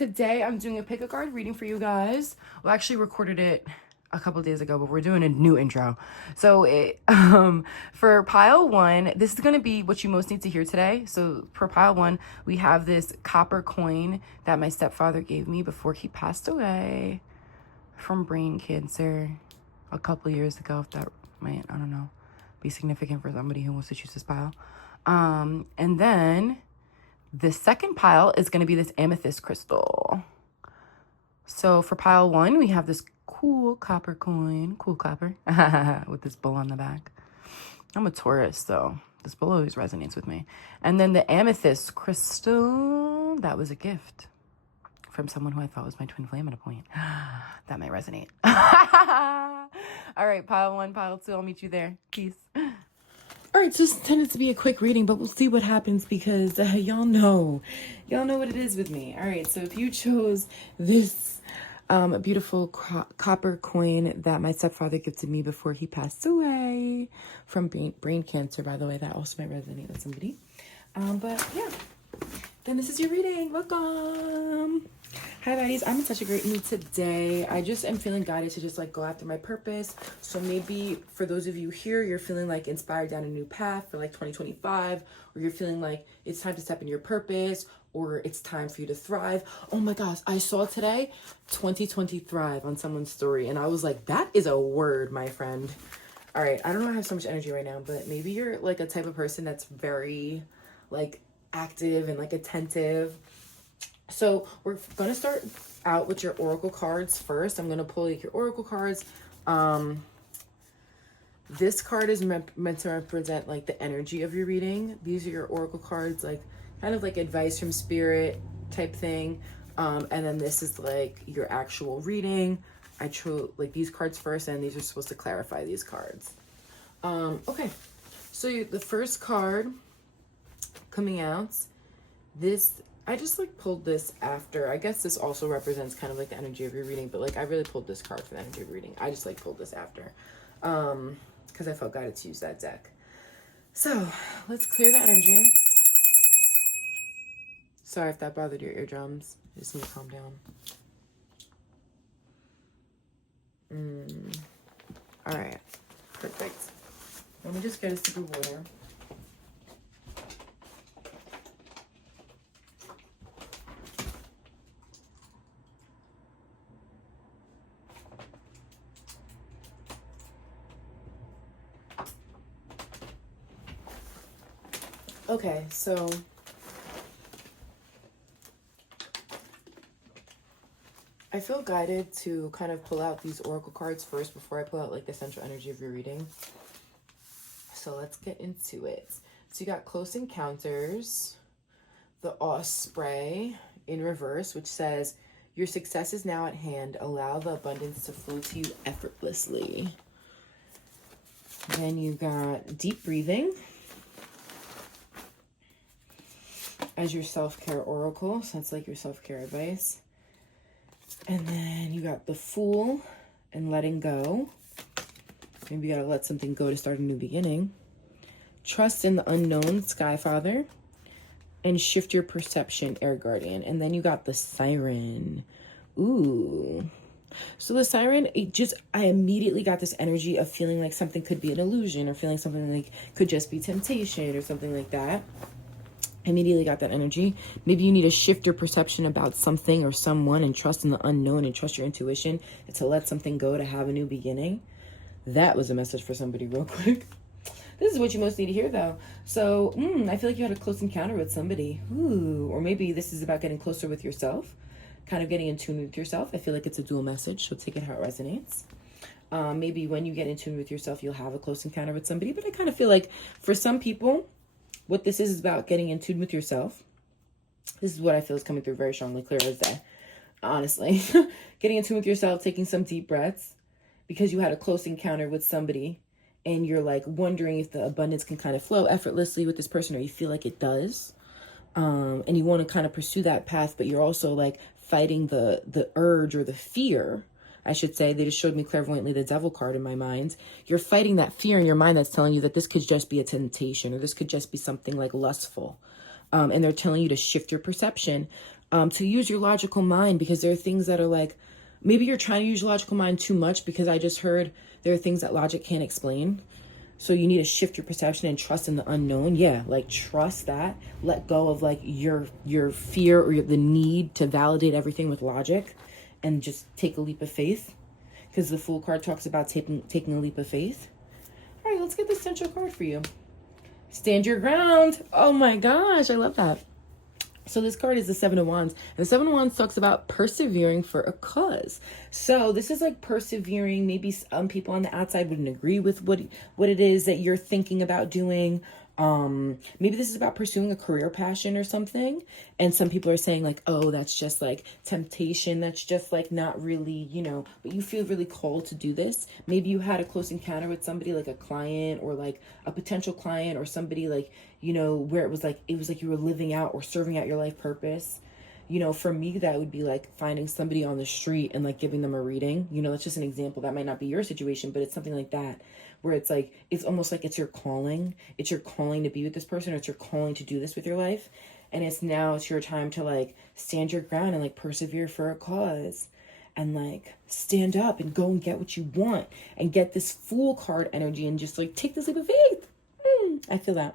today I'm doing a pick a card reading for you guys. Well, I actually recorded it a couple days ago, but we're doing a new intro. So for pile one, this is going to be what you most need to hear today. So for pile one, we have this copper coin that my stepfather gave me before he passed away from brain cancer a couple years ago. If that might, I don't know, be significant for somebody who wants to choose this pile. And then the second pile is going to be this amethyst crystal. So for pile one, we have this cool copper coin, cool copper, with this bull on the back. I'm a Taurus, so this bull always resonates with me. And then the amethyst crystal, that was a gift from someone who I thought was my twin flame at a point. That might resonate. All right, pile one, pile two, I'll meet you there. Peace. All right, so this intended to be a quick reading, but we'll see what happens because y'all know what it is with me. All right, so if you chose this beautiful copper coin that my stepfather gifted me before he passed away from brain cancer, by the way, that also might resonate with somebody. But yeah, then this is your reading. Welcome. Hi, baddies. I'm in such a great mood today. I just am feeling guided to just like go after my purpose. So maybe for those of you here, you're feeling like inspired down a new path for like 2025, or you're feeling like it's time to step in your purpose, or it's time for you to thrive. Oh my gosh, I saw today 2020 thrive on someone's story, and I was like, that is a word, my friend. All right, I don't know, I have so much energy right now, but maybe you're like a type of person that's very like active and like attentive. So we're going to start out with your oracle cards first. I'm going to pull like your oracle cards. This card is meant to represent like the energy of your reading. These are your oracle cards, like kind of like advice from spirit type thing. And then this is like your actual reading. I chose like these cards first, and these are supposed to clarify these cards. Okay. So the first card coming out, I just like pulled this after. I guess this also represents kind of like the energy of your reading, but like I really pulled this card for the energy of your reading. I just like pulled this after because I felt guided to use that deck. So let's clear the energy. Sorry if that bothered your eardrums. I just need to calm down. All right, perfect. Let me just get a sip of water. Okay, so I feel guided to kind of pull out these oracle cards first before I pull out like the central energy of your reading. So let's get into it. So you got Close Encounters, the Osprey in reverse, which says, your success is now at hand. Allow the abundance to flow to you effortlessly. Then you got Deep Breathing as your self-care oracle. So that's like your self-care advice. And then you got the Fool and Letting Go. Maybe you gotta let something go to start a new beginning. Trust in the Unknown, Sky Father. And Shift Your Perception, Air Guardian. And then you got the Siren. Ooh. So the Siren, I immediately got this energy of feeling like something could be an illusion, or feeling something like could just be temptation or something like that. I immediately got that energy. Maybe you need to shift your perception about something or someone and trust in the unknown and trust your intuition and to let something go to have a new beginning. That was a message for somebody real quick. This is what you most need to hear though. So I feel like you had a close encounter with somebody. Ooh, or maybe this is about getting closer with yourself, kind of getting in tune with yourself. I feel like it's a dual message, so take it how it resonates. Maybe when you get in tune with yourself, you'll have a close encounter with somebody. But I kind of feel like for some people, what this is about getting in tune with yourself. This is what I feel is coming through very strongly, clear as day. Honestly, getting in tune with yourself, taking some deep breaths because you had a close encounter with somebody and you're like wondering if the abundance can kind of flow effortlessly with this person, or you feel like it does. And you want to kind of pursue that path, but you're also like fighting the urge or the fear, I should say. They just showed me clairvoyantly the Devil card in my mind. You're fighting that fear in your mind that's telling you that this could just be a temptation, or this could just be something like lustful. And they're telling you to shift your perception. to use your logical mind, because there are things that are like, maybe you're trying to use your logical mind too much, because I just heard there are things that logic can't explain. So you need to shift your perception and trust in the unknown. Yeah, like trust that. Let go of like your fear or the need to validate everything with logic, and just take a leap of faith. Because the Fool card talks about taking a leap of faith. All right, let's get the central card for you. Stand your ground. Oh my gosh, I love that. So this card is the Seven of Wands. And the Seven of Wands talks about persevering for a cause. So this is like persevering. Maybe some people on the outside wouldn't agree with what it is that you're thinking about doing. Maybe this is about pursuing a career passion or something. And some people are saying like, oh, that's just like temptation. That's just like not really, but you feel really called to do this. Maybe you had a close encounter with somebody, like a client or like a potential client, or somebody like, where it was like you were living out or serving out your life purpose. For me, that would be like finding somebody on the street and like giving them a reading. That's just an example. That might not be your situation, but it's something like that, where it's like, it's almost like it's your calling. It's your calling to be with this person, or it's your calling to do this with your life. And it's your time to like stand your ground and like persevere for a cause, and like stand up and go and get what you want, and get this Fool card energy and just like take this leap of faith. I feel that.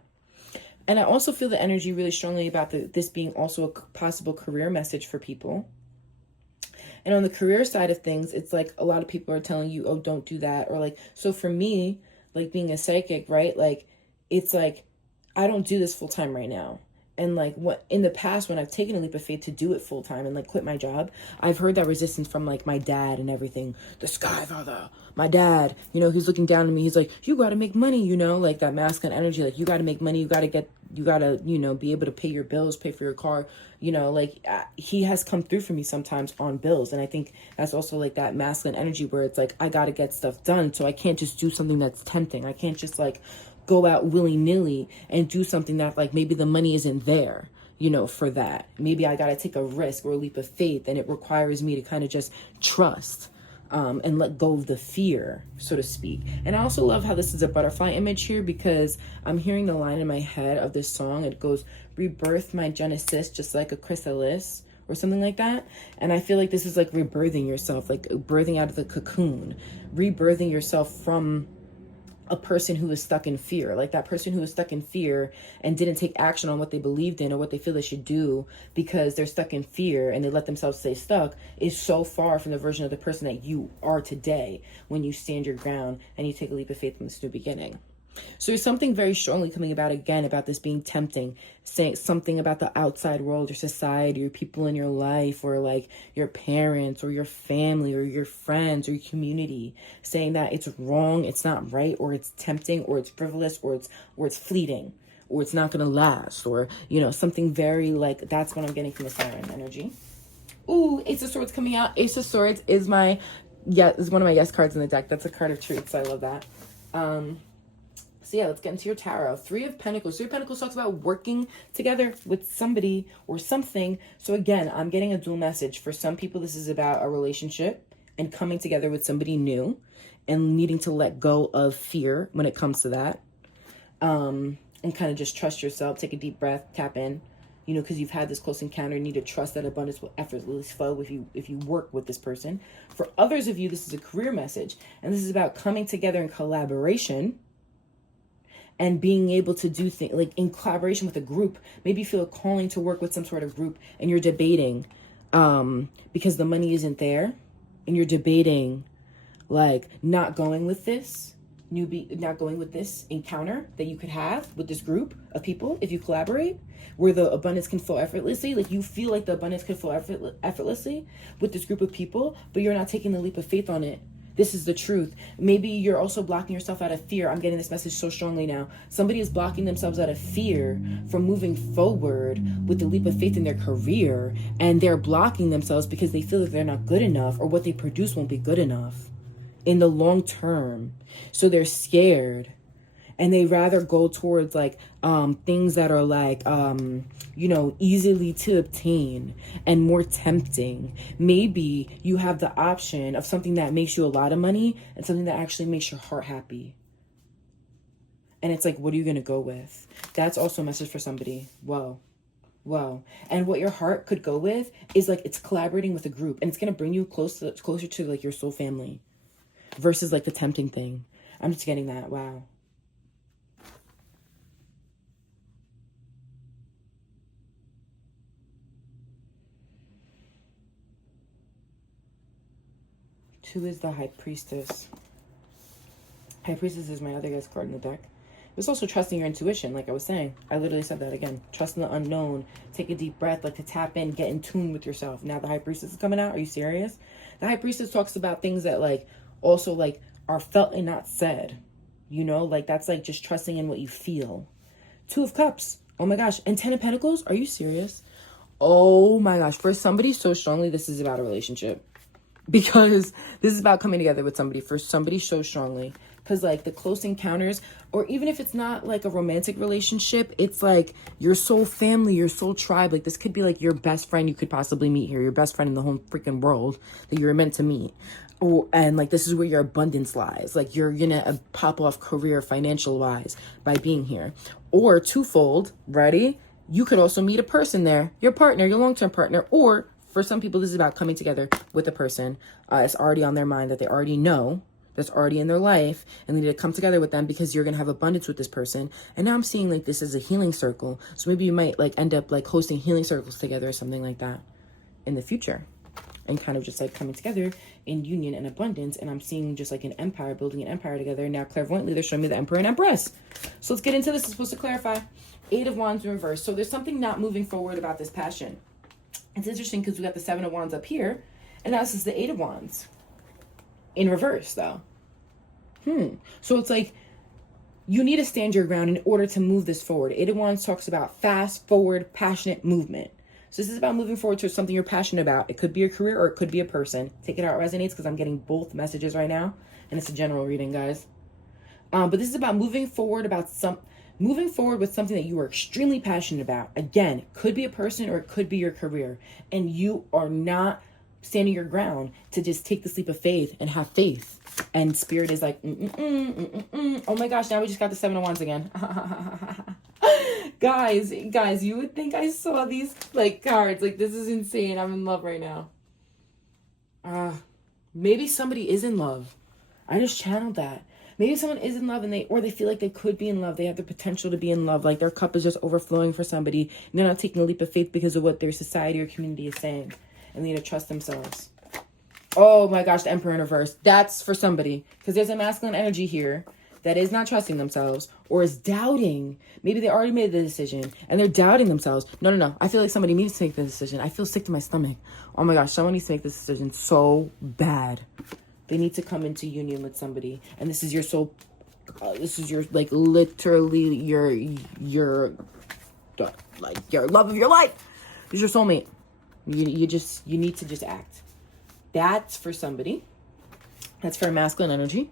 And I also feel the energy really strongly about this being also a possible career message for people. And on the career side of things, it's like a lot of people are telling you, oh, don't do that. Or like, so for me, like being a psychic, right? Like, it's like, I don't do this full time right now. And like what in the past, when I've taken a leap of faith to do it full time and like quit my job, I've heard that resistance from like my dad and everything. The Sky Father, my dad, he's looking down at me. He's like, you got to make money, like that masculine energy. Like, you got to make money. You got to, be able to pay your bills, pay for your car. He has come through for me sometimes on bills. And I think that's also like that masculine energy where it's like, I got to get stuff done. So I can't just do something that's tempting. I can't just like go out willy-nilly and do something that like maybe the money isn't there, for that. Maybe I got to take a risk or a leap of faith, and it requires me to kind of just trust and let go of the fear, so to speak. And I also love how this is a butterfly image here, because I'm hearing the line in my head of this song. It goes, rebirth my genesis just like a chrysalis, or something like that. And I feel like this is like rebirthing yourself, like birthing out of the cocoon, rebirthing yourself from a person who is stuck in fear. Like that person who is stuck in fear and didn't take action on what they believed in or what they feel they should do because they're stuck in fear and they let themselves stay stuck, is so far from the version of the person that you are today when you stand your ground and you take a leap of faith from this new beginning. So there's something very strongly coming about, again, about this being tempting, saying something about the outside world, your society, your people in your life, or like your parents or your family or your friends or your community, saying that it's wrong, it's not right, or it's tempting, or it's frivolous, or it's fleeting, or it's not going to last, or, something very like, that's what I'm getting from the siren energy. Ooh, Ace of Swords coming out. Ace of Swords is one of my yes cards in the deck. That's a card of truth, so I love that. So yeah, let's get into your tarot. Three of Pentacles. Three of Pentacles talks about working together with somebody or something. So again, I'm getting a dual message. For some people, this is about a relationship and coming together with somebody new and needing to let go of fear when it comes to that. And kind of just trust yourself. Take a deep breath, tap in, because you've had this close encounter. You need to trust that abundance will effortlessly flow if you work with this person. For others of you, this is a career message. And this is about coming together in collaboration and being able to do things like in collaboration with a group. Maybe you feel a calling to work with some sort of group and you're debating because the money isn't there, and you're debating like not going with this encounter that you could have with this group of people if you collaborate, where the abundance can flow effortlessly. Like you feel like the abundance can flow effortlessly with this group of people, but you're not taking the leap of faith on it. This is the truth. Maybe you're also blocking yourself out of fear. I'm getting this message so strongly now. Somebody is blocking themselves out of fear from moving forward with the leap of faith in their career. And they're blocking themselves because they feel that they're not good enough, or what they produce won't be good enough in the long term. So they're scared. And they rather go towards like things that are like, easily to obtain and more tempting. Maybe you have the option of something that makes you a lot of money and something that actually makes your heart happy. And it's like, what are you going to go with? That's also a message for somebody. Whoa. Whoa. And what your heart could go with is like it's collaborating with a group, and it's going to bring you closer to like your soul family versus like the tempting thing. I'm just getting that. Wow. Two is the High Priestess. High Priestess is my other guy's card in the deck. It's also trusting your intuition, like I was saying. I literally said that again. Trust in the unknown. Take a deep breath, like to tap in, get in tune with yourself. Now the High Priestess is coming out. Are you serious? The High Priestess talks about things that like also like are felt and not said. You know, like that's like just trusting in what you feel. Two of Cups. Oh my gosh. And Ten of Pentacles. Are you serious? Oh my gosh. For somebody so strongly, this is about a relationship. Because this is about coming together with somebody, for somebody so strongly. Because like the close encounters, or even if it's not like a romantic relationship, it's like your soul family, your soul tribe. Like this could be like your best friend you could possibly meet here, your best friend in the whole freaking world that you're meant to meet. Oh, and like this is where your abundance lies. Like you're gonna pop off career, financial wise, by being here. Or twofold, ready? You could also meet a person there, your partner, your long-term partner. Or for some people, this is about coming together with a person. It's already on their mind, that they already know, that's already in their life, and they need to come together with them because you're going to have abundance with this person. And now I'm seeing like this is a healing circle. So maybe you might like end up like hosting healing circles together or something like that in the future, and kind of just like coming together in union and abundance. And I'm seeing just like an empire, building an empire together. Now clairvoyantly, they're showing me the Emperor and Empress. So let's get into this. It's supposed to clarify. Eight of Wands in reverse. So there's something not moving forward about this passion. It's interesting because we got the Seven of Wands up here, and now this is the Eight of Wands in reverse, though. So it's like you need to stand your ground in order to move this forward. Eight of Wands talks about fast, forward, passionate movement. So this is about moving forward to something you're passionate about. It could be a career or it could be a person. Take it how it resonates, because I'm getting both messages right now, and it's a general reading, guys. But this is about moving forward with something that you are extremely passionate about. Again, could be a person or it could be your career. And you are not standing your ground to just take this leap of faith and have faith. And Spirit is like, oh my gosh, now we just got the Seven of Wands again. Guys, you would think I saw these like cards. Like, this is insane. I'm in love right now. Maybe somebody is in love. I just channeled that. Maybe someone is in love and they feel like they could be in love. They have the potential to be in love. Like their cup is just overflowing for somebody. And they're not taking a leap of faith because of what their society or community is saying. And they need to trust themselves. Oh my gosh, the Emperor in reverse. That's for somebody. Because there's a masculine energy here that is not trusting themselves or is doubting. Maybe they already made the decision and they're doubting themselves. No. I feel like somebody needs to make the decision. I feel sick to my stomach. Oh my gosh, someone needs to make this decision so bad. They need to come into union with somebody. And this is your soul. This is your, like, literally your love of your life. This is your soulmate. You need to just act. That's for somebody. That's for masculine energy.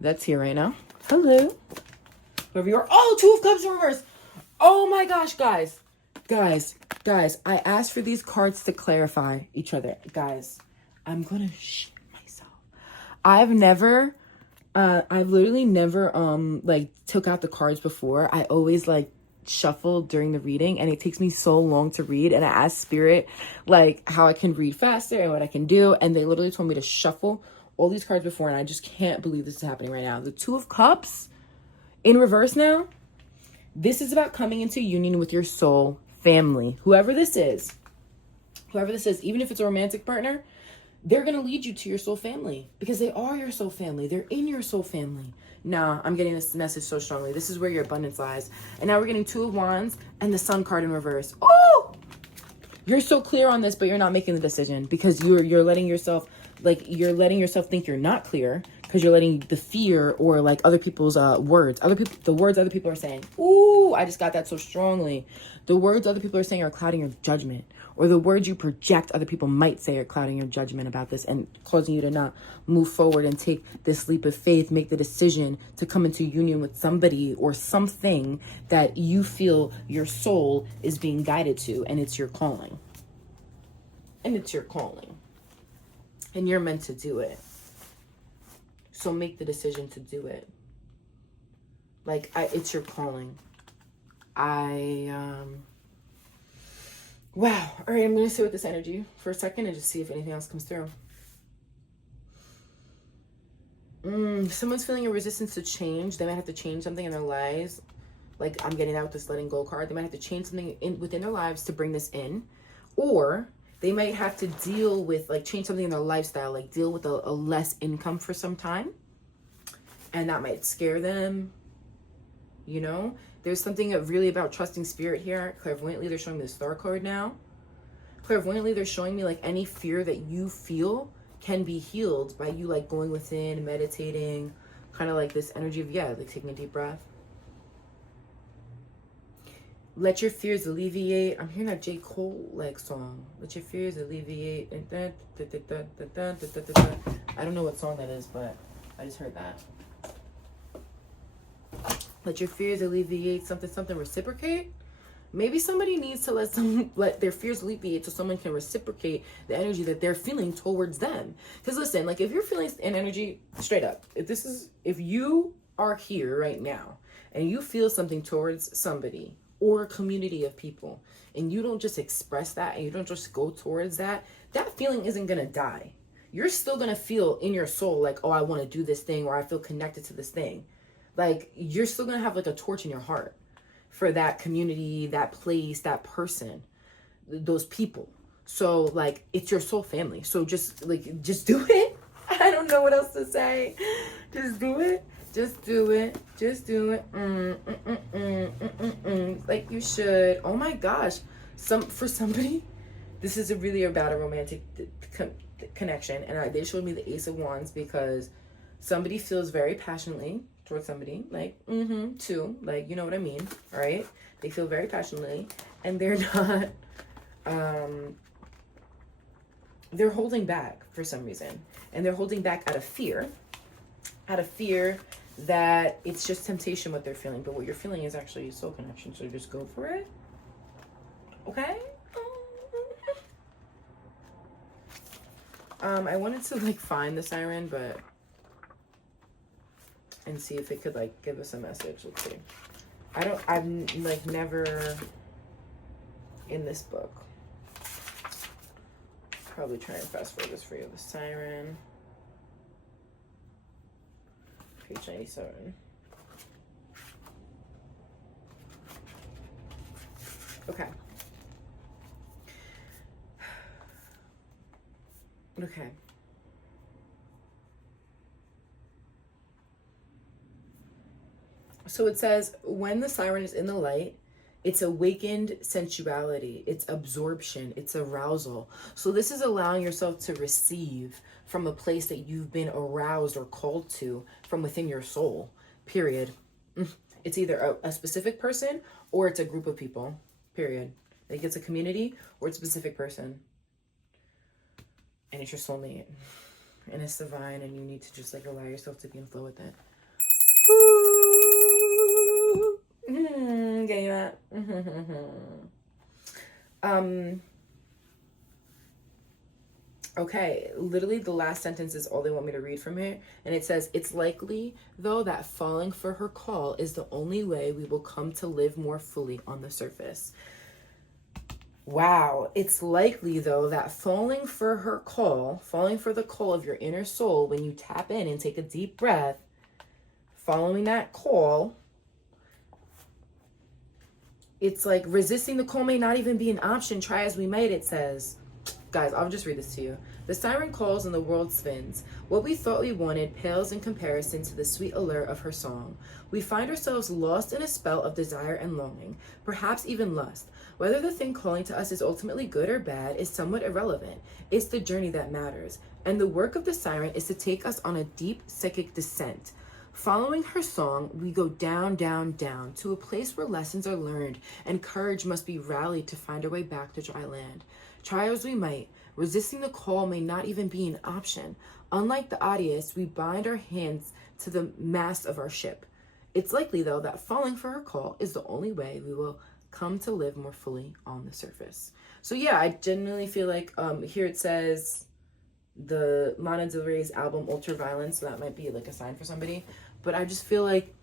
That's here right now. Hello. Whoever you are. Oh, Two of Cups in reverse. Oh my gosh, guys. Guys, I asked for these cards to clarify each other. Guys, I'm going to shit myself. I've literally never, like, took out the cards before. I always, like, shuffle during the reading, and it takes me so long to read. And I asked Spirit, like, how I can read faster and what I can do. And they literally told me to shuffle all these cards before, and I just can't believe this is happening right now. The Two of Cups in reverse now. This is about coming into union with your soul family. Whoever this is, even if it's a romantic partner, they're going to lead you to your soul family because they are your soul family. They're in your soul family. Nah, I'm getting this message so strongly. This is where your abundance lies. And now we're getting Two of Wands and the Sun card in reverse. Oh, you're so clear on this, but you're not making the decision because you're letting yourself, like, you're letting yourself think you're not clear because you're letting the fear or like other people's the words other people are saying. Ooh, I just got that so strongly. The words other people are saying are clouding your judgment, or the words you project other people might say are clouding your judgment about this and causing you to not move forward and take this leap of faith, make the decision to come into union with somebody or something that you feel your soul is being guided to, and it's your calling. And it's your calling. And you're meant to do it. So make the decision to do it. Like, it's your calling. Wow. All right, I'm going to sit with this energy for a second and just see if anything else comes through. Someone's feeling a resistance to change. They might have to change something in their lives. Like, I'm getting that with this letting go card. They might have to change something within their lives to bring this in. Or they might have to deal with, like, change something in their lifestyle. Like, deal with a less income for some time. And that might scare them. You know? There's something really about trusting spirit here. Clairvoyantly, they're showing me the star card now. Clairvoyantly, they're showing me, like, any fear that you feel can be healed by you, like, going within, meditating, kind of like this energy of, like, taking a deep breath. Let your fears alleviate. I'm hearing that J. Cole, like, song. Let your fears alleviate. I don't know what song that is, but I just heard that. Let your fears alleviate. Something reciprocate. Maybe somebody needs to let their fears alleviate so someone can reciprocate the energy that they're feeling towards them. Because listen, like, if you're feeling an energy, straight up, if you are here right now and you feel something towards somebody or a community of people, and you don't just express that and you don't just go towards that, that feeling isn't gonna die. You're still gonna feel in your soul like, oh, I want to do this thing, or I feel connected to this thing. Like, you're still gonna have like a torch in your heart for that community, that place, that person, those people. So, like, it's your soul family. So just do it. I don't know what else to say. Just do it. Just do it. Just do it. Like you should. Oh my gosh. For somebody, this is really about a romantic connection. And they showed me the Ace of Wands because somebody feels very passionately towards somebody, like, too, like, you know what I mean, all right? They feel very passionately, and they're not, they're holding back for some reason, and they're holding back out of fear that it's just temptation what they're feeling, but what you're feeling is actually a soul connection, so just go for it, okay? I wanted to, like, find the siren, but and see if it could, like, give us a message. Let's see. I'm like never in this book. Probably try and fast forward this for you. The siren. Page 97. Okay. Okay. So it says, when the siren is in the light, it's awakened sensuality, it's absorption, it's arousal. So this is allowing yourself to receive from a place that you've been aroused or called to from within your soul, period. It's either a specific person or it's a group of people, period. Like, it's a community or it's a specific person. And it's your soulmate. And it's divine, and you need to just, like, allow yourself to be in flow with it. Getting that. Okay, literally the last sentence is all they want me to read from here, and it says, it's likely though that falling for her call is the only way we will come to live more fully on the surface. Wow, it's likely though that falling for the call of your inner soul, when you tap in and take a deep breath, following that call, it's like resisting the call may not even be an option. Try as we might, it says. Guys, I'll just read this to you. The siren calls and the world spins. What we thought we wanted pales in comparison to the sweet allure of her song. We find ourselves lost in a spell of desire and longing, perhaps even lust. Whether the thing calling to us is ultimately good or bad is somewhat irrelevant. It's the journey that matters. And the work of the siren is to take us on a deep psychic descent. Following her song, we go down, down, down to a place where lessons are learned and courage must be rallied to find our way back to dry land. Try as we might, resisting the call may not even be an option. Unlike the Adius, we bind our hands to the mast of our ship. It's likely, though, that falling for her call is the only way we will come to live more fully on the surface. So yeah, I genuinely feel like here it says the Lana Del Rey's album Ultraviolence, so that might be like a sign for somebody. But I just feel like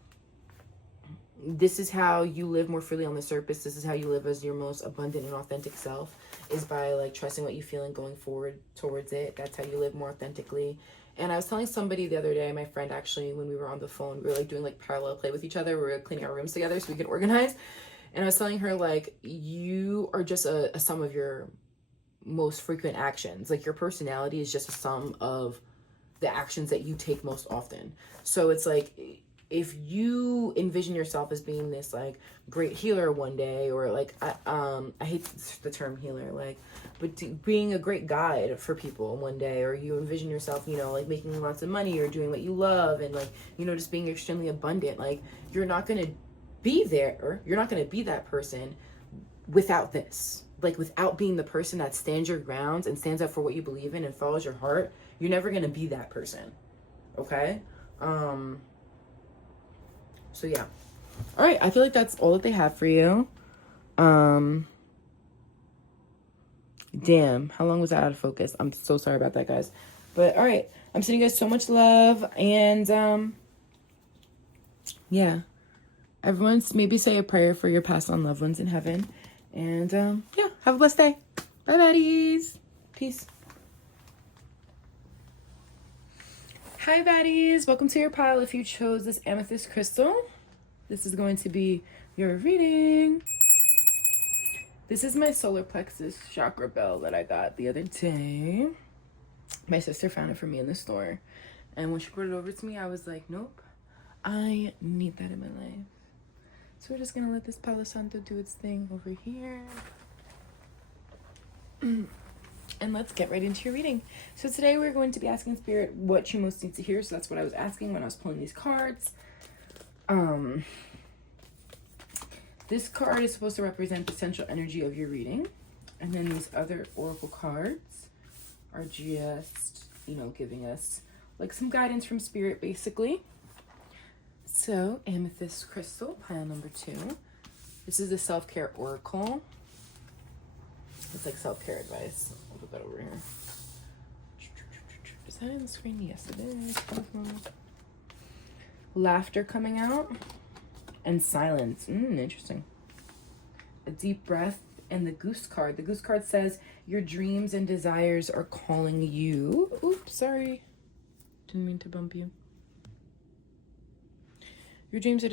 this is how you live more freely on the surface. This is how you live as your most abundant and authentic self, is by like trusting what you feel and going forward towards it. That's how you live more authentically. And I was telling somebody the other day, my friend, actually, when we were on the phone, we were like doing like parallel play with each other. We were cleaning our rooms together so we could organize. And I was telling her, like, you are just a sum of your most frequent actions. Like, your personality is just a sum of the actions that you take most often. So it's like, if you envision yourself as being this like great healer one day, or like I hate the term healer, like, but being a great guide for people one day, or you envision yourself, you know, like making lots of money or doing what you love, and like, you know, just being extremely abundant, like, you're not going to be there, you're not going to be that person without this. Like, without being the person that stands your grounds and stands up for what you believe in and follows your heart, you're never going to be that person. Okay? So yeah. All right, I feel like that's all that they have for you. Damn, how long was that out of focus? I'm so sorry about that, guys. But all right, I'm sending you guys so much love, and yeah, everyone's maybe say a prayer for your passed on loved ones in heaven, and yeah, have a blessed day. Bye, baddies. Peace. Hi, baddies. Welcome to your pile. If you chose this amethyst crystal, this is going to be your reading. This is my solar plexus chakra bell that I got the other day. My sister found it for me in the store. And when she brought it over to me, I was like, nope, I need that in my life. So we're just going to let this Palo Santo do its thing over here. And let's get right into your reading. So today we're going to be asking Spirit what you most need to hear. So that's what I was asking when I was pulling these cards. This card is supposed to represent the central energy of your reading. And then these other oracle cards are just, you know, giving us like some guidance from Spirit, basically. So, amethyst crystal, pile number 2. This is the self-care oracle. It's like self-care advice. I'll put that over here. Is that in the screen? Yes, it is. Laughter coming out. And silence. Interesting. A deep breath. And the goose card. The goose card says, your dreams and desires are calling you. Oops, sorry. Didn't mean to bump you. Your dreams and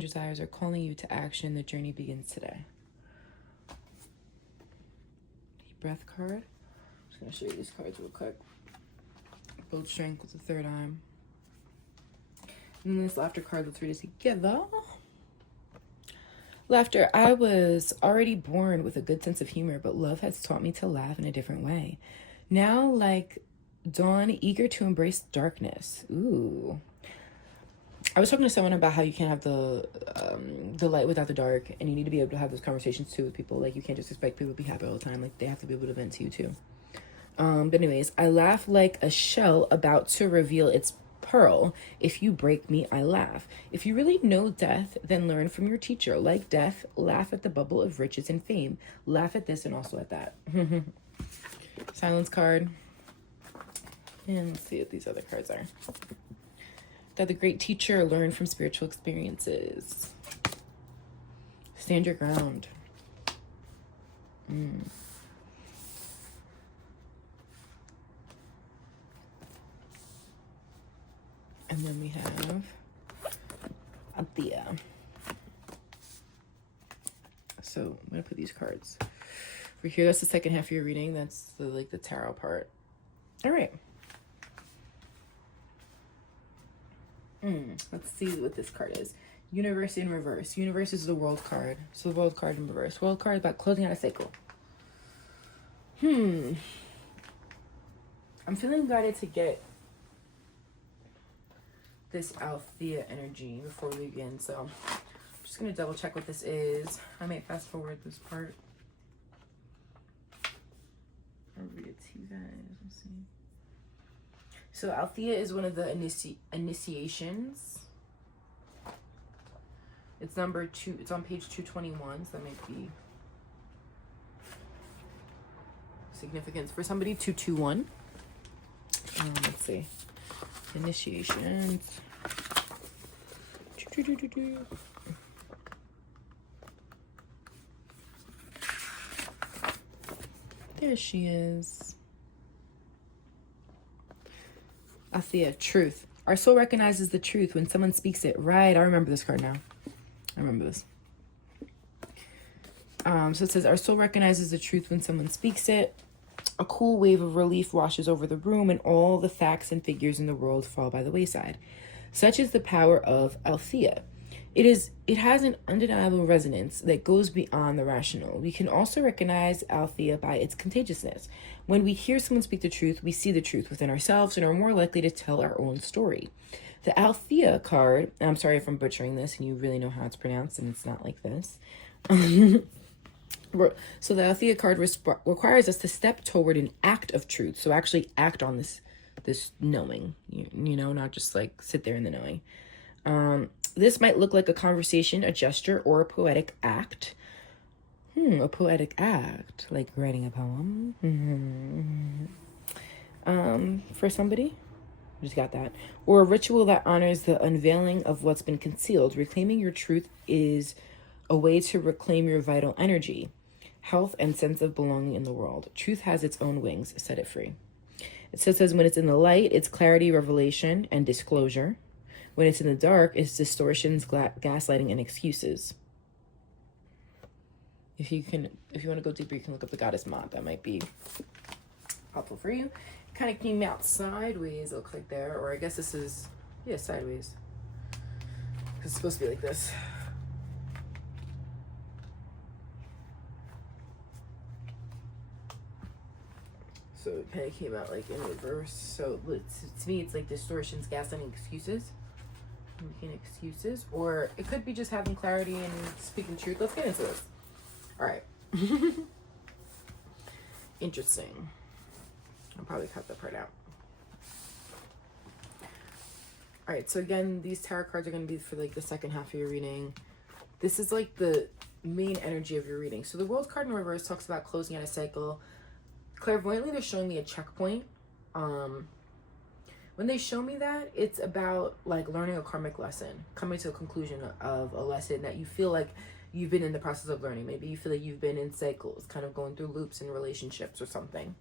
desires are calling you to action. The journey begins today. Deep breath card. I'm just going to show you these cards real quick. Build strength with the third eye. And then this laughter card, let's read it together. Laughter. I was already born with a good sense of humor, but love has taught me to laugh in a different way. Now, like dawn, eager to embrace darkness. Ooh. I was talking to someone about how you can't have the light without the dark, and you need to be able to have those conversations too with people. Like, you can't just expect people to be happy all the time. Like, they have to be able to vent to you too. But anyways, I laugh like a shell about to reveal its pearl. If you break me, I laugh. If you really know death, then learn from your teacher. Like death, laugh at the bubble of riches and fame. Laugh at this and also at that. Silence card. And let's see what these other cards are. That the great teacher, learn from spiritual experiences. Stand your ground. And then we have Athea. So I'm gonna put these cards over here. That's the second half of your reading. That's the tarot part. All right. Let's see what this card is. Universe in reverse. Universe is the world card. So the world card in reverse. World card is about closing out a cycle. I'm feeling guided to get this Althea energy before we begin. So I'm just going to double check what this is. I might fast forward this part. I'll read it to you guys. Let's see. So Althea is one of the initiations. It's number 2. It's on page 221. So that might be significance for somebody. 221. Let's see. Initiations. There she is. Althea, truth. Our soul recognizes the truth when someone speaks it. Right, I remember this card now. I remember this. So it says, our soul recognizes the truth when someone speaks it. A cool wave of relief washes over the room, and all the facts and figures in the world fall by the wayside. Such is the power of Althea. It has an undeniable resonance that goes beyond the rational. We can also recognize Althea by its contagiousness. When we hear someone speak the truth, we see the truth within ourselves and are more likely to tell our own story. The Althea card, I'm sorry if I'm butchering this and you really know how it's pronounced and it's not like this. So the Althea card requires us to step toward an act of truth. So actually act on this knowing, you know, not just like sit there in the knowing. This might look like a conversation, a gesture, or a poetic act. A poetic act, like writing a poem. For somebody, just got that. Or a ritual that honors the unveiling of what's been concealed. Reclaiming your truth is a way to reclaim your vital energy, health, and sense of belonging in the world. Truth has its own wings. Set it free. It says when it's in the light, it's clarity, revelation, and disclosure. When it's in the dark, it's distortions, gaslighting, and excuses. If you want to go deeper, you can look up the goddess Mott. That might be helpful for you. Kind of came out sideways, it looks like there. Or I guess this is, yeah, sideways. Because it's supposed to be like this. So it kind of came out like in reverse. So to me, it's like distortions, gaslighting, excuses. Making excuses. Or it could be just having clarity and speaking truth. Let's get into this. All right. Interesting. I'll probably cut that part out. All right. So again, these tarot cards are going to be for like the second half of your reading. This is like the main energy of your reading. So the World card in reverse talks about closing out a cycle. Clairvoyantly, they're showing me a checkpoint. When they show me that, it's about like learning a karmic lesson, coming to a conclusion of a lesson that you feel like you've been in the process of learning. Maybe you feel like you've been in cycles, kind of going through loops in relationships or something.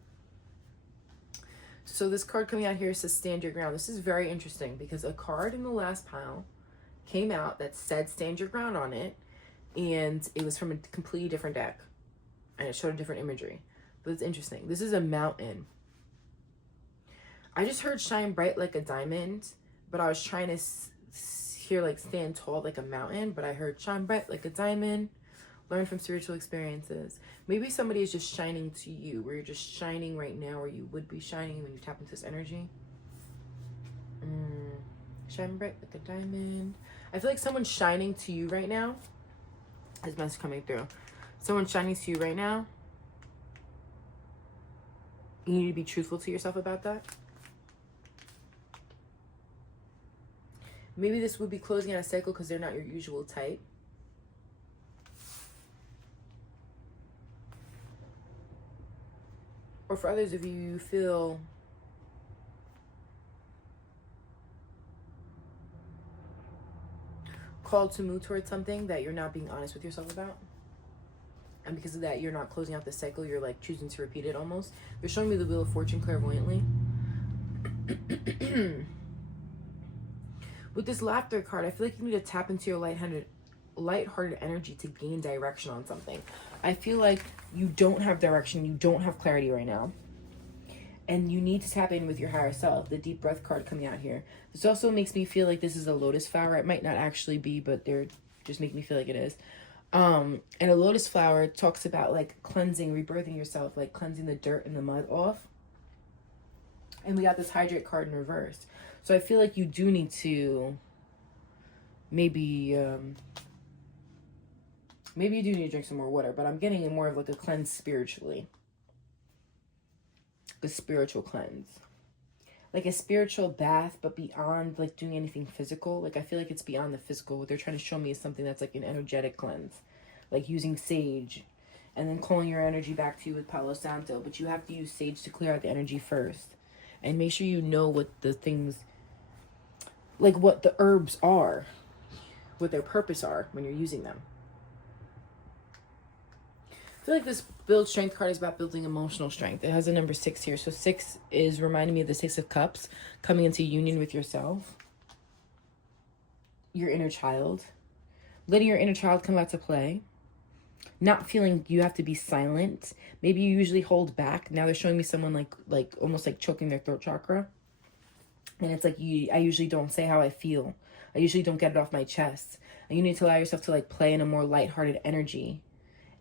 So this card coming out here says stand your ground. This is very interesting because a card in the last pile came out that said stand your ground on it, and it was from a completely different deck, and it showed a different imagery. But it's interesting. This is a mountain. I just heard shine bright like a diamond, but I was trying to hear like stand tall like a mountain, but I heard shine bright like a diamond, learn from spiritual experiences. Maybe somebody is just shining to you, where you're just shining right now, or you would be shining when you tap into this energy. Shine bright like a diamond. I feel like someone's shining to you right now. This message coming through. Someone's shining to you right now. You need to be truthful to yourself about that. Maybe this would be closing out a cycle because they're not your usual type. Or for others of you, you feel called to move towards something that you're not being honest with yourself about. And because of that, you're not closing out the cycle. You're like choosing to repeat it almost. They're showing me the Wheel of Fortune clairvoyantly. With this laughter card, I feel like you need to tap into your lighthearted energy to gain direction on something. I feel like you don't have direction. You don't have clarity right now. And you need to tap in with your higher self. The deep breath card coming out here. This also makes me feel like this is a lotus flower. It might not actually be, but they're just making me feel like it is. And a lotus flower talks about like cleansing, rebirthing yourself, like cleansing the dirt and the mud off. And we got this hydrate card in reverse. So I feel like you do need to maybe you do need to drink some more water, but I'm getting more of like a cleanse spiritually. A spiritual cleanse. Like a spiritual bath, but beyond like doing anything physical. Like I feel like it's beyond the physical. What they're trying to show me is something that's like an energetic cleanse. Like using sage and then calling your energy back to you with Palo Santo. But you have to use sage to clear out the energy first. And make sure you know what the things, like what the herbs are. what their purpose are when you're using them. I feel like this build strength card is about building emotional strength. It has a number 6 here. So 6 is reminding me of the 6 of Cups, coming into union with yourself, your inner child, letting your inner child come out to play, not feeling you have to be silent. Maybe you usually hold back. Now they're showing me someone like almost like choking their throat chakra. And it's like, I usually don't say how I feel. I usually don't get it off my chest. And you need to allow yourself to like play in a more lighthearted energy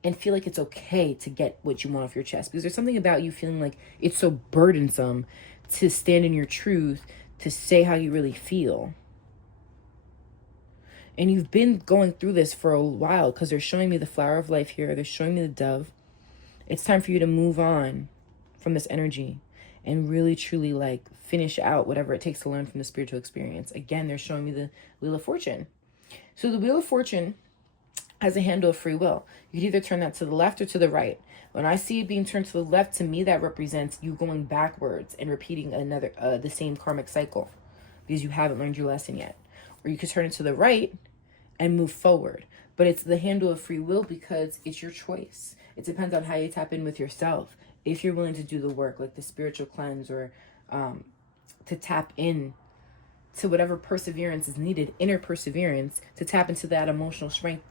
and feel like it's okay to get what you want off your chest. Because there's something about you feeling like it's so burdensome to stand in your truth, to say how you really feel. And you've been going through this for a while, because they're showing me the flower of life here. They're showing me the dove. It's time for you to move on from this energy and really, truly like finish out whatever it takes to learn from the spiritual experience. Again, they're showing me the Wheel of Fortune. So the Wheel of Fortune has a handle of free will. You could either turn that to the left or to the right. When I see it being turned to the left, to me that represents you going backwards and repeating another the same karmic cycle because you haven't learned your lesson yet. Or you could turn it to the right and move forward. But it's the handle of free will because it's your choice. It depends on how you tap in with yourself. If you're willing to do the work, like the spiritual cleanse, or to tap in to whatever perseverance is needed, inner perseverance, to tap into that emotional strength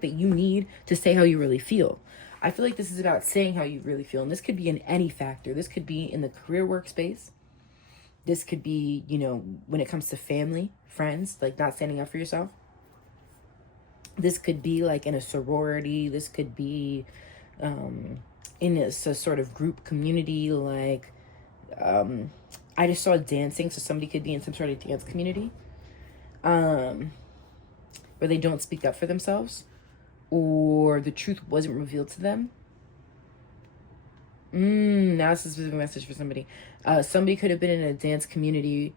that you need to say how you really feel. I feel like this is about saying how you really feel. And this could be in any factor. This could be in the career workspace. This could be, you know, when it comes to family, friends, like not standing up for yourself. This could be like in a sorority. This could be in a sort of group community. Like I just saw dancing. So somebody could be in some sort of dance community where they don't speak up for themselves, or the truth wasn't revealed to them. Now it's a specific message for somebody. Somebody could have been in a dance community,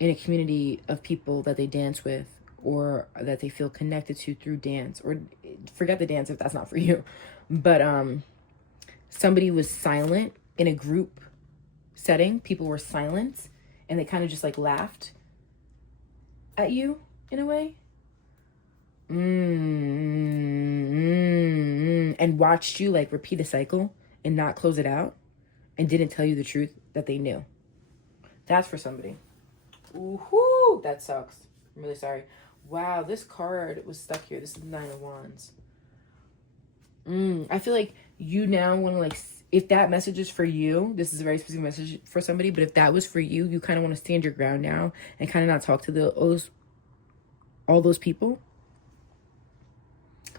in a community of people that they dance with, or that they feel connected to through dance. Or forget the dance if that's not for you. But somebody was silent in a group setting. People were silent, and they kind of just like laughed at you in a way. And watched you like repeat a cycle and not close it out, and didn't tell you the truth that they knew. That's for somebody. Ooh, that sucks. I'm really sorry. Wow, this card was stuck here. This is 9 of Wands. I feel like you now want to like, if that message is for you, this is a very specific message for somebody, but if that was for you, you kind of want to stand your ground now and kind of not talk to all those people.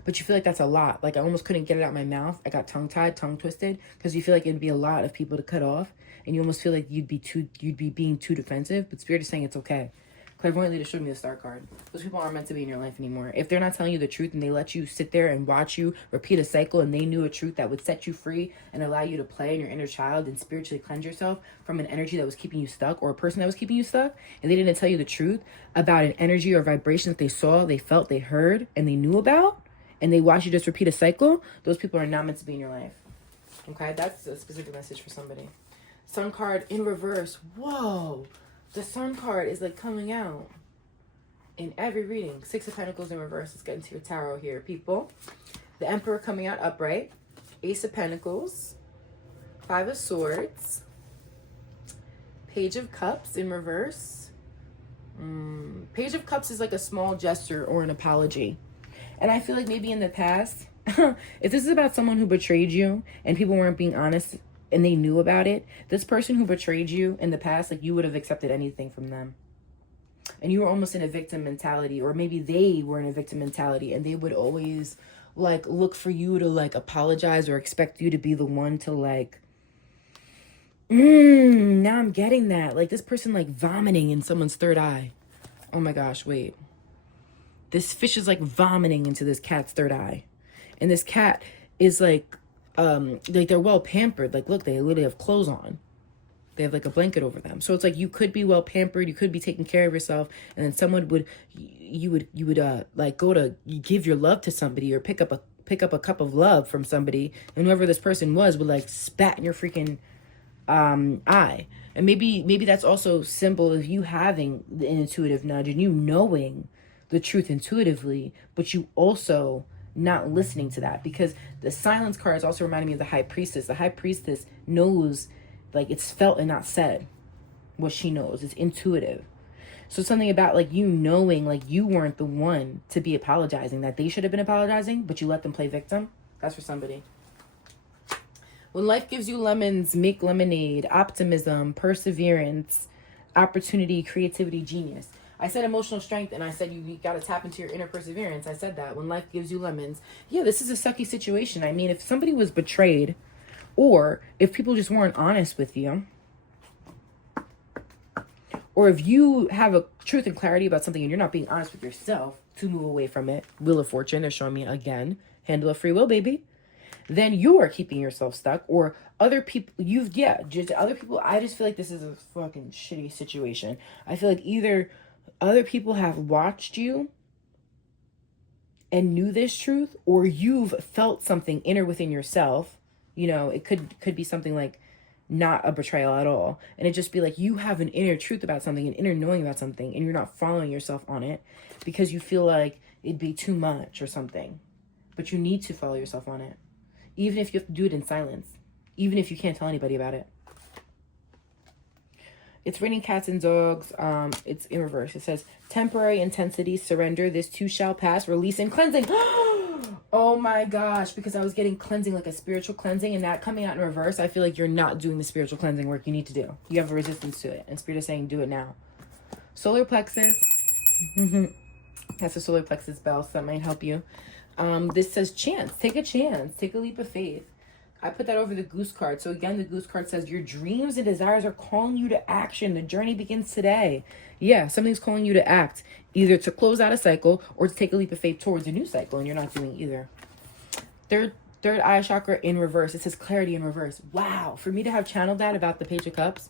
But you feel like that's a lot. Like I almost couldn't get it out of my mouth. I got tongue-tied, tongue twisted, because you feel like it'd be a lot of people to cut off, and you almost feel like you'd be being too defensive. But Spirit is saying it's okay. Clairvoyant Leader showed me the Star card. Those people aren't meant to be in your life anymore. If they're not telling you the truth and they let you sit there and watch you repeat a cycle, and they knew a truth that would set you free and allow you to play in your inner child and spiritually cleanse yourself from an energy that was keeping you stuck, or a person that was keeping you stuck, and they didn't tell you the truth about an energy or vibration that they saw, they felt, they heard, and they knew about, and they watch you just repeat a cycle, those people are not meant to be in your life. Okay, that's a specific message for somebody. Sun card in reverse. Whoa, the Sun card is like coming out in every reading. 6 of Pentacles in reverse. Let's get into your tarot here, people. The Emperor coming out upright. Ace of Pentacles. 5 of Swords. Page of Cups in reverse. Page of Cups is like a small gesture or an apology. And I feel like maybe in the past, if this is about someone who betrayed you and people weren't being honest and they knew about it, this person who betrayed you in the past, like you would have accepted anything from them. And you were almost in a victim mentality, or maybe they were in a victim mentality, and they would always like look for you to like apologize or expect you to be the one to like, now I'm getting that. Like this person like vomiting in someone's third eye. Oh my gosh, wait. This fish is like vomiting into this cat's third eye. And this cat is like they're well pampered. Like, look, they literally have clothes on. They have like a blanket over them. So it's like you could be well pampered. You could be taking care of yourself. And then someone would, you would like go to give your love to somebody, or pick up a cup of love from somebody. And whoever this person was would like spat in your freaking eye. And maybe that's also symbol of you having the intuitive nudge and you knowing the truth intuitively, but you also not listening to that, because the silence card is also reminding me of the high priestess. The high priestess knows, like, it's felt and not said what she knows. It's intuitive. So something about, like, you knowing, like, you weren't the one to be apologizing, that they should have been apologizing, but you let them play victim. That's for somebody. When life gives you lemons, make lemonade. Optimism, perseverance, opportunity, creativity, genius. I said emotional strength, and I said you got to tap into your inner perseverance. I said that. When life gives you lemons. Yeah, this is a sucky situation. I mean, if somebody was betrayed, or if people just weren't honest with you, or if you have a truth and clarity about something and you're not being honest with yourself to move away from it, Wheel of Fortune, they're showing me again, handle of free will, baby, then you are keeping yourself stuck. Or other people, just other people. I just feel like this is a fucking shitty situation. I feel like either other people have watched you and knew this truth, or you've felt something inner within yourself. You know, it could be something like not a betrayal at all, and it just be like you have an inner truth about something, an inner knowing about something, and you're not following yourself on it because you feel like it'd be too much or something. But you need to follow yourself on it, even if you have to do it in silence, even if you can't tell anybody about it. It's raining cats and dogs. It's in reverse. It says, temporary intensity, surrender. This too shall pass. Release and cleansing. Oh my gosh. Because I was getting cleansing, like a spiritual cleansing, and that coming out in reverse, I feel like you're not doing the spiritual cleansing work you need to do. You have a resistance to it. And Spirit is saying, do it now. Solar plexus. That's a solar plexus bell, so that might help you. This says chance. Take a chance. Take a leap of faith. I put that over the goose card. So again, the goose card says your dreams and desires are calling you to action. The journey begins today. Yeah, something's calling you to act, either to close out a cycle or to take a leap of faith towards a new cycle, and you're not doing either. Third eye chakra in reverse. It says clarity in reverse. Wow. For me to have channeled that about the Page of Cups,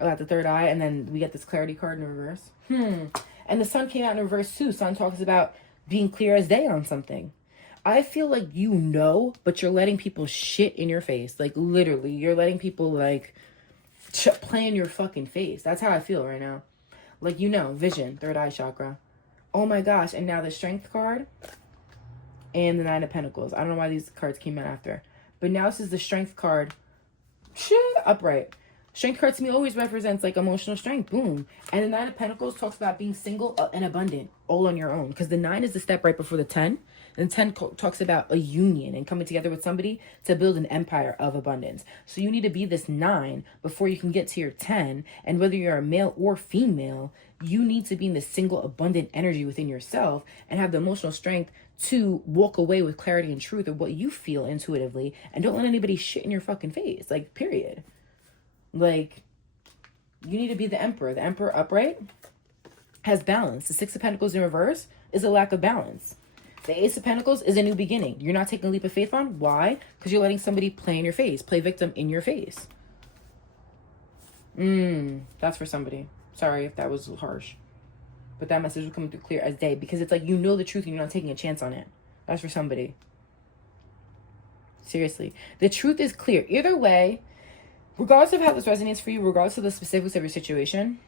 about the third eye, and then we get this clarity card in reverse. And the sun came out in reverse too. Sun talks about being clear as day on something. I feel like you know, but you're letting people shit in your face. Like, literally, you're letting people, like, play in your fucking face. That's how I feel right now. Like, you know, vision, third eye chakra. Oh my gosh. And now the strength card and the Nine of Pentacles. I don't know why these cards came out after. But now this is the strength card. Upright. Strength card to me always represents, like, emotional strength. Boom. And the Nine of Pentacles talks about being single and abundant, all on your own. Because the 9 is the step right before the 10. And 10 talks about a union and coming together with somebody to build an empire of abundance. So you need to be this 9 before you can get to your 10. And whether you're a male or female, you need to be in this single abundant energy within yourself and have the emotional strength to walk away with clarity and truth of what you feel intuitively. And don't let anybody shit in your fucking face. Like, period. Like, you need to be the emperor. The emperor upright has balance. The 6 of Pentacles in reverse is a lack of balance. The Ace of Pentacles is a new beginning. You're not taking a leap of faith on. Why? Because you're letting somebody play in your face. Play victim in your face. That's for somebody. Sorry if that was harsh. But that message will come through clear as day. Because it's like you know the truth and you're not taking a chance on it. That's for somebody. Seriously. The truth is clear. Either way, regardless of how this resonates for you, regardless of the specifics of your situation,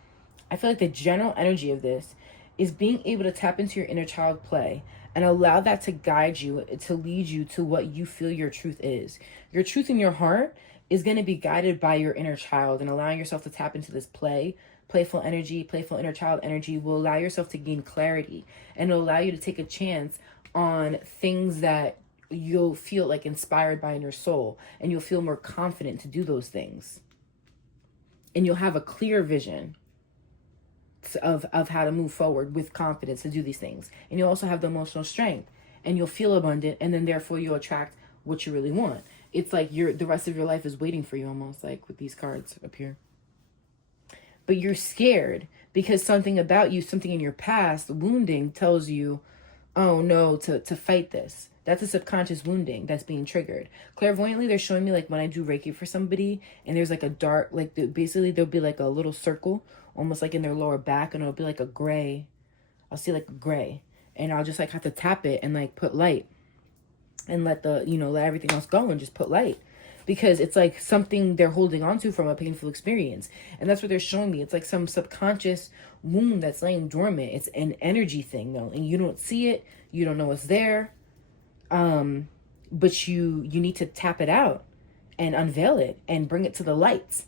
I feel like the general energy of this is being able to tap into your inner child play and allow that to guide you, to lead you to what you feel your truth is. Your truth in your heart is going to be guided by your inner child, and allowing yourself to tap into this playful energy, playful inner child energy will allow yourself to gain clarity, and it'll allow you to take a chance on things that you'll feel like inspired by in your soul, and you'll feel more confident to do those things. And you'll have a clear vision of how to move forward with confidence to do these things. And you'll also have the emotional strength, and you'll feel abundant, and then therefore you'll attract what you really want. It's like the rest of your life is waiting for you, almost, like with these cards up here. But you're scared because something about you, something in your past, wounding, tells you, oh no, to fight this. That's a subconscious wounding that's being triggered. Clairvoyantly, they're showing me, like, when I do Reiki for somebody and there's like a dark, like, basically there'll be like a little circle almost like in their lower back, and it'll be like a gray. I'll see like a gray, and I'll just like have to tap it and like put light and let let everything else go and just put light. because it's like something they're holding on to from a painful experience. And that's what they're showing me. It's like some subconscious wound that's laying dormant. It's an energy thing though, and you don't see it, you don't know it's there, but you need to tap it out and unveil it and bring it to the light.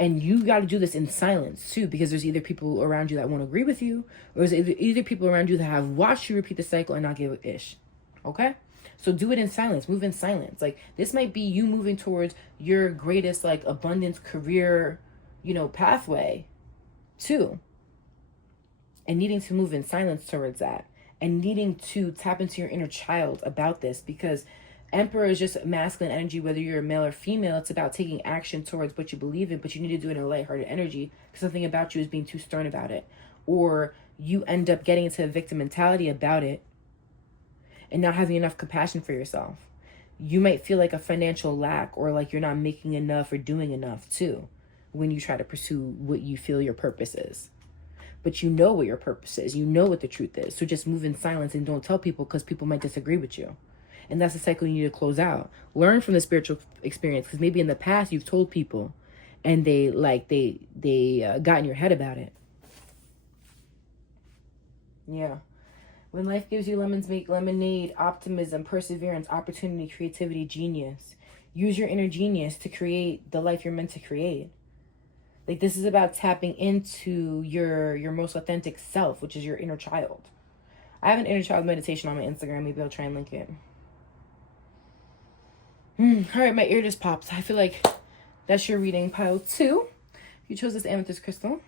And you got to do this in silence too, because there's either people around you that won't agree with you, or there's either people around you that have watched you repeat the cycle and not give a ish. Okay? So do it in silence. Move in silence. Like, this might be you moving towards your greatest, like, abundance career, pathway too. And needing to move in silence towards that. And needing to tap into your inner child about this, because Emperor is just masculine energy, whether you're a male or female. It's about taking action towards what you believe in, but you need to do it in a lighthearted energy, because something about you is being too stern about it. Or you end up getting into a victim mentality about it and not having enough compassion for yourself. You might feel like a financial lack, or like you're not making enough or doing enough too, when you try to pursue what you feel your purpose is. But you know what your purpose is. You know what the truth is. So just move in silence and don't tell people, because people might disagree with you. And that's the cycle you need to close out. Learn from the spiritual experience, because maybe in the past you've told people and they got in your head about it. Yeah. When life gives you lemons, make lemonade. Optimism, perseverance, opportunity, creativity, genius. Use your inner genius to create the life you're meant to create. Like, this is about tapping into your most authentic self, which is your inner child. I have an inner child meditation on my Instagram. Maybe I'll try and link it. All right, my ear just popped. I feel like that's your reading, pile 2. You chose this amethyst crystal.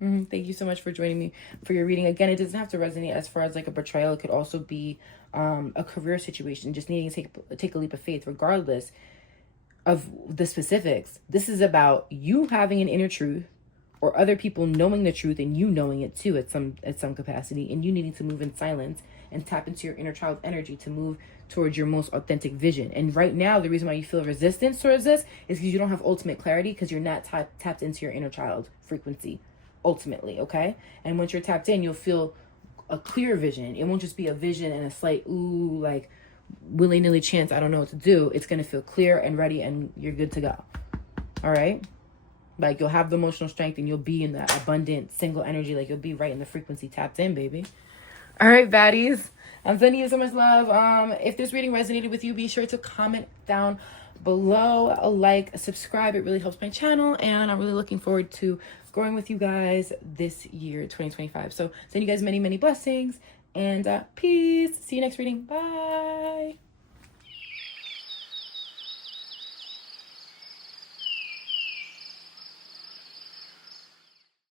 Thank you so much for joining me for your reading. Again, it doesn't have to resonate as far as like a betrayal. It could also be a career situation, just needing to take a leap of faith, regardless of the specifics. This is about you having an inner truth, or other people knowing the truth and you knowing it too at some capacity, and you needing to move in silence and tap into your inner child energy to move towards your most authentic vision. And right now, the reason why you feel resistance towards this is because you don't have ultimate clarity, because you're not tapped into your inner child frequency ultimately, okay? And once you're tapped in, you'll feel a clear vision. It won't just be a vision and a slight like willy-nilly chance, I don't know what to do. It's going to feel clear and ready, and you're good to go. All right? Like, you'll have the emotional strength, and you'll be in that abundant single energy. Like, you'll be right in the frequency tapped in, baby. All right, baddies. I'm sending you so much love. If this reading resonated with you, be sure to comment down below, a subscribe. It really helps my channel, and I'm really looking forward to growing with you guys this year, 2025. So send you guys many, many blessings, and peace. See you next reading. Bye.